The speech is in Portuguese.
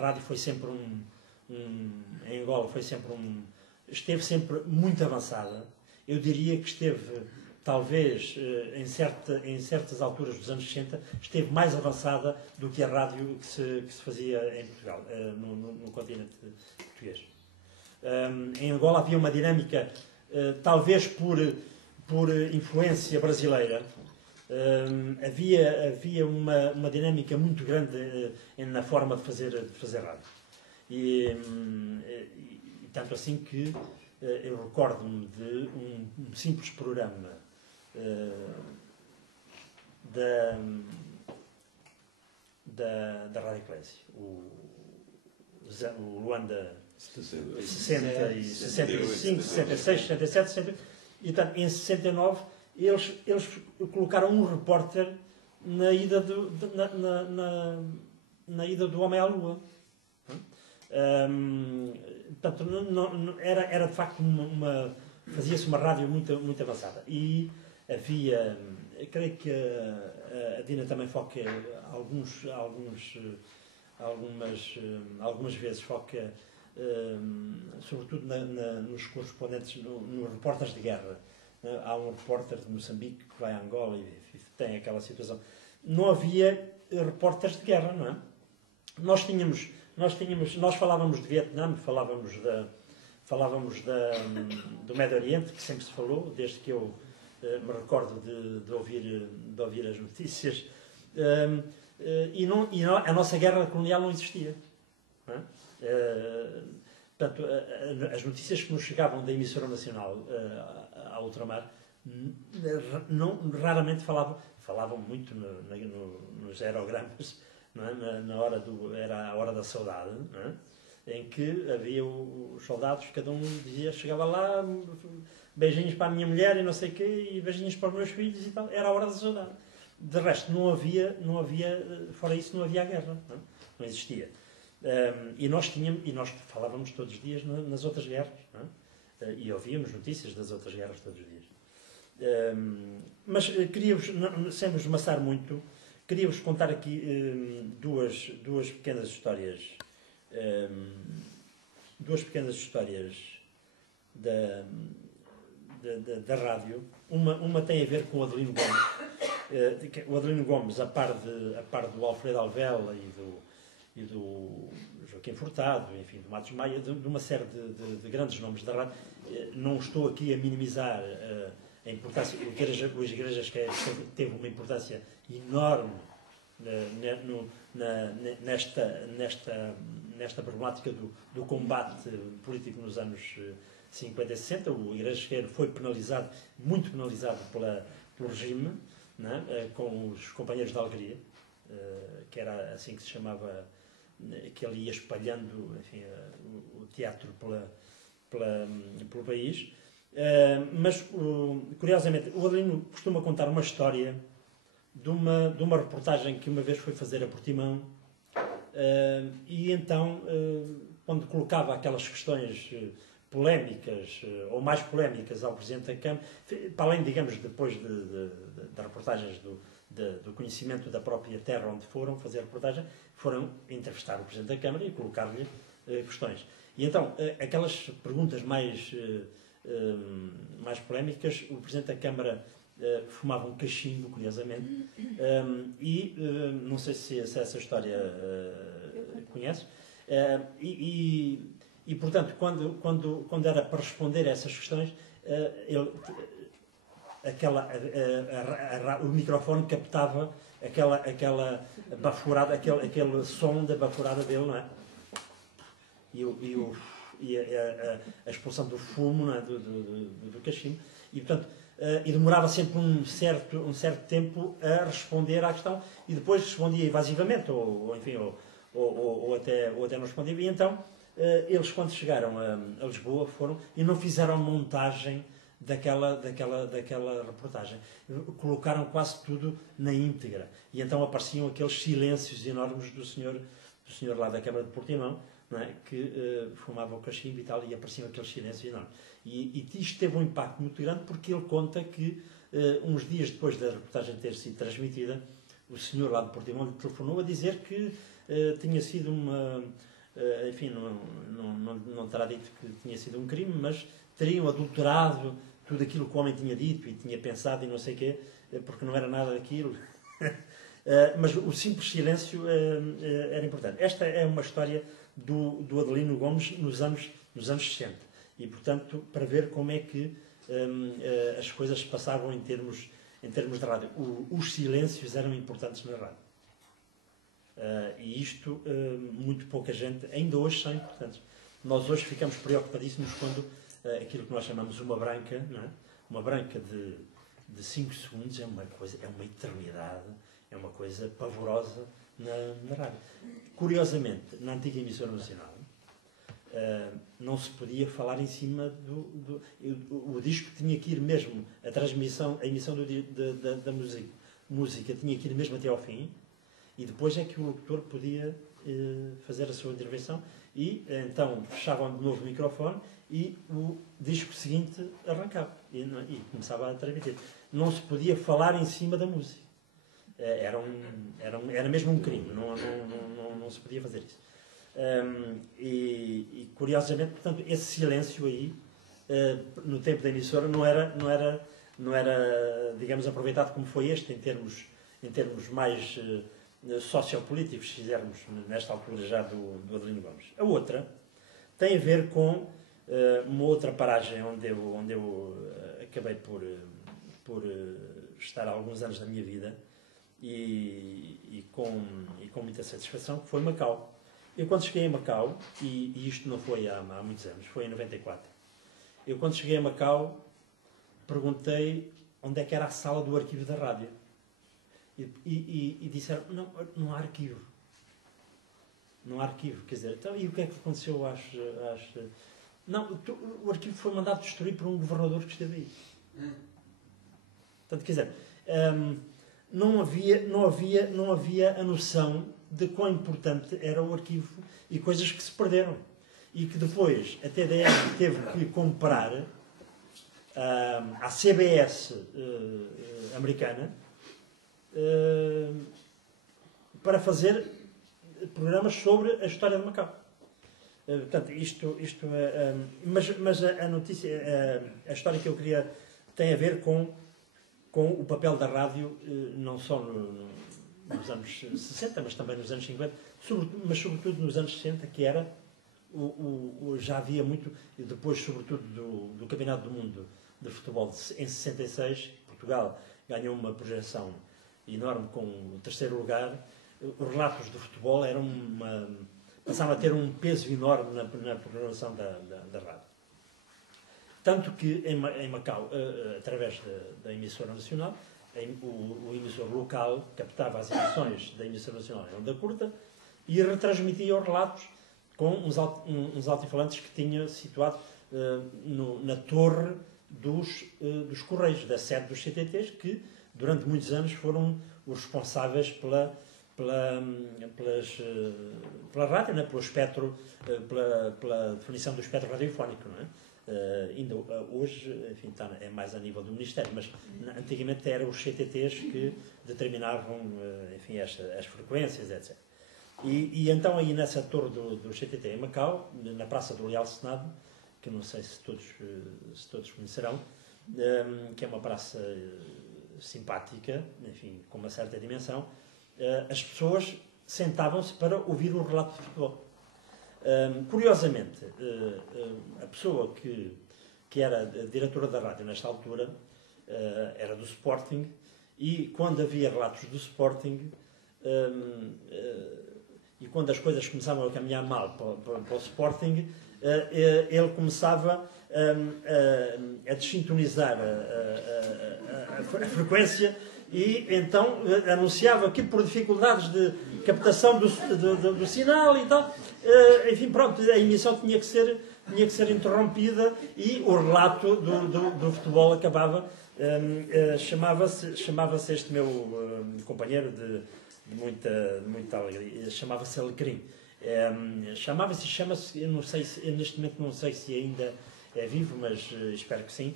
rádio foi sempre em Angola foi sempre esteve sempre muito avançada. Eu diria que esteve, talvez, em certas alturas dos anos 60, esteve mais avançada do que a rádio que se fazia em Portugal, no continente português. Em Angola havia uma dinâmica, talvez por influência brasileira, havia uma dinâmica muito grande na forma de fazer rádio. E tanto assim que eu recordo-me de um simples programa da Rádio Eclésia, o Luanda 60, 65, 66, 67, 68, e portanto, em 69 eles colocaram um repórter na ida do Homem à Lua. Portanto, era de facto fazia-se uma rádio muito avançada. E havia, creio que a Dina também foca algumas vezes foca, sobretudo nos correspondentes, nos repórteres de guerra. Há um repórter de Moçambique que vai a Angola e tem aquela situação. Não havia repórteres de guerra, não é? Nós falávamos de Vietnã, falávamos do Médio Oriente, que sempre se falou, desde que eu me recordo de ouvir as notícias, e a nossa guerra colonial não existia. Não é? Portanto, as notícias que nos chegavam da emissora nacional à ultramar raramente falavam muito nos aerogramas, não é? Era a hora da saudade, não é? Em que havia os soldados, cada um dizia, chegava lá, beijinhos para a minha mulher e não sei o quê, e beijinhos para os meus filhos e tal, era a hora da saudade. De resto, não havia, fora isso, não havia guerra, não existia. E nós falávamos todos os dias nas outras guerras, não é? E ouvíamos notícias das outras guerras todos os dias. Mas queria-vos, sem vos maçar muito, queria-vos contar aqui duas pequenas histórias. Duas pequenas histórias da rádio. Uma tem a ver com o Adelino Gomes. O Adelino Gomes, a par do Alfredo Alvela e do Joaquim Furtado, enfim, do Matos Maia, de uma série de grandes nomes da rádio. Não estou aqui a minimizar a importância. As igrejas que teve uma importância enorme nesta problemática do combate político nos anos 50 e 60. O Igreja Esquerda foi muito penalizado pelo regime, não é? Com os companheiros da alegria, que era assim que se chamava, que ele ia espalhando, enfim, o teatro pelo país. Mas, curiosamente, o Adelino costuma contar uma história de uma reportagem que uma vez foi fazer a Portimão, e então, quando colocava aquelas questões polémicas, ou mais polémicas, ao Presidente da Câmara, para além, digamos, depois das reportagens do conhecimento da própria terra onde foram fazer a reportagem, foram entrevistar o Presidente da Câmara e colocar-lhe questões. E então, aquelas perguntas mais polémicas, o Presidente da Câmara fumava um cachimbo, curiosamente, e não sei se essa história conhece, e portanto, quando era para responder a essas questões, o microfone captava aquela baforada, aquele som da baforada dele, não é? E a expulsão do fumo, não é? do cachimbo, e portanto, e demorava sempre um certo tempo a responder à questão, e depois respondia evasivamente, ou até não respondia. E então, eles, quando chegaram a Lisboa, foram e não fizeram montagem daquela reportagem. Colocaram quase tudo na íntegra. E então apareciam aqueles silêncios enormes do senhor lá da Câmara de Portimão, não é? Que fumava o cachimbo e tal, e apareciam aqueles silêncios enormes. E isto teve um impacto muito grande, porque ele conta que, uns dias depois da reportagem ter sido transmitida, o senhor lá de Portimão lhe telefonou a dizer que tinha sido uma... enfim, não terá dito que tinha sido um crime, mas teriam adulterado tudo aquilo que o homem tinha dito e tinha pensado e não sei o quê, porque não era nada daquilo. Mas o simples silêncio era importante. Esta é uma história do Adelino Gomes nos anos 60. E, portanto, para ver como é que as coisas se passavam em termos de rádio. Os silêncios eram importantes na rádio. E isto, muito pouca gente, ainda hoje, são importantes. Nós hoje ficamos preocupadíssimos quando aquilo que nós chamamos uma branca, não é? Uma branca de 5 segundos é uma coisa, é uma eternidade, é uma coisa pavorosa na rádio. Curiosamente, na antiga emissora nacional, não se podia falar em cima o disco tinha que ir mesmo, a emissão da música tinha que ir mesmo até ao fim, e depois é que o locutor podia fazer a sua intervenção, e então fechavam de novo o microfone e o disco seguinte arrancava e começava a transmitir. Não se podia falar em cima da música. Era mesmo um crime, não se podia fazer isso. E curiosamente, portanto, esse silêncio aí, no tempo da emissora, não era, digamos, aproveitado como foi este, em termos mais sociopolíticos, se fizermos nesta altura já do Adelino Gomes. A outra tem a ver com uma outra paragem onde eu acabei por estar há alguns anos da minha vida e com muita satisfação, que foi Macau. Eu quando cheguei a Macau, e isto não foi há muitos anos, foi em 94, eu quando cheguei a Macau perguntei onde é que era a sala do arquivo da rádio. E disseram, não há arquivo. Não há arquivo, quer dizer, então, e o que é que aconteceu Não, o arquivo foi mandado destruir por um governador que esteve aí. Portanto, quer dizer, não havia a noção de quão importante era o arquivo e coisas que se perderam. E que depois a TDM teve que comprar à CBS americana para fazer programas sobre a história de Macau. Portanto, mas a notícia, a história que eu queria tem a ver com o papel da rádio, não só nos anos 60, mas também nos anos 50, mas sobretudo nos anos 60, que era já havia muito, e depois sobretudo do Campeonato do Mundo de Futebol em 66, Portugal ganhou uma projeção enorme com o 3º lugar. Os relatos do futebol passavam a ter um peso enorme na programação da rádio. Tanto que em Macau, através da emissora nacional, o emissor local captava as emissões da emissora nacional em onda curta e retransmitia os relatos com uns altifalantes que tinha situado na torre dos Correios, da sede dos CTTs, que durante muitos anos foram os responsáveis pela rádio, né? Pelo espectro, pela definição do espectro radiofónico, não é? Ainda hoje, enfim, é mais a nível do Ministério, mas antigamente eram os CTTs que determinavam, enfim, as frequências, etc. E então aí nessa torre do CTT em Macau, na Praça do Leal Senado, que eu não sei se todos conhecerão, que é uma praça simpática, enfim, com uma certa dimensão, as pessoas sentavam-se para ouvir o relato de futebol. Curiosamente, a pessoa que era diretora da rádio nesta altura era do Sporting, e quando havia relatos do Sporting e quando as coisas começavam a caminhar mal para o Sporting, ele começava a desintonizar a frequência e então anunciava que por dificuldades de captação do sinal e tal, enfim, pronto, a emissão tinha que ser interrompida e o relato do futebol acabava. Chamava-se este meu companheiro de muita alegria, chamava-se Alecrim. Chamava-se e chama-se, eu não sei neste momento não sei se ainda é vivo, mas espero que sim.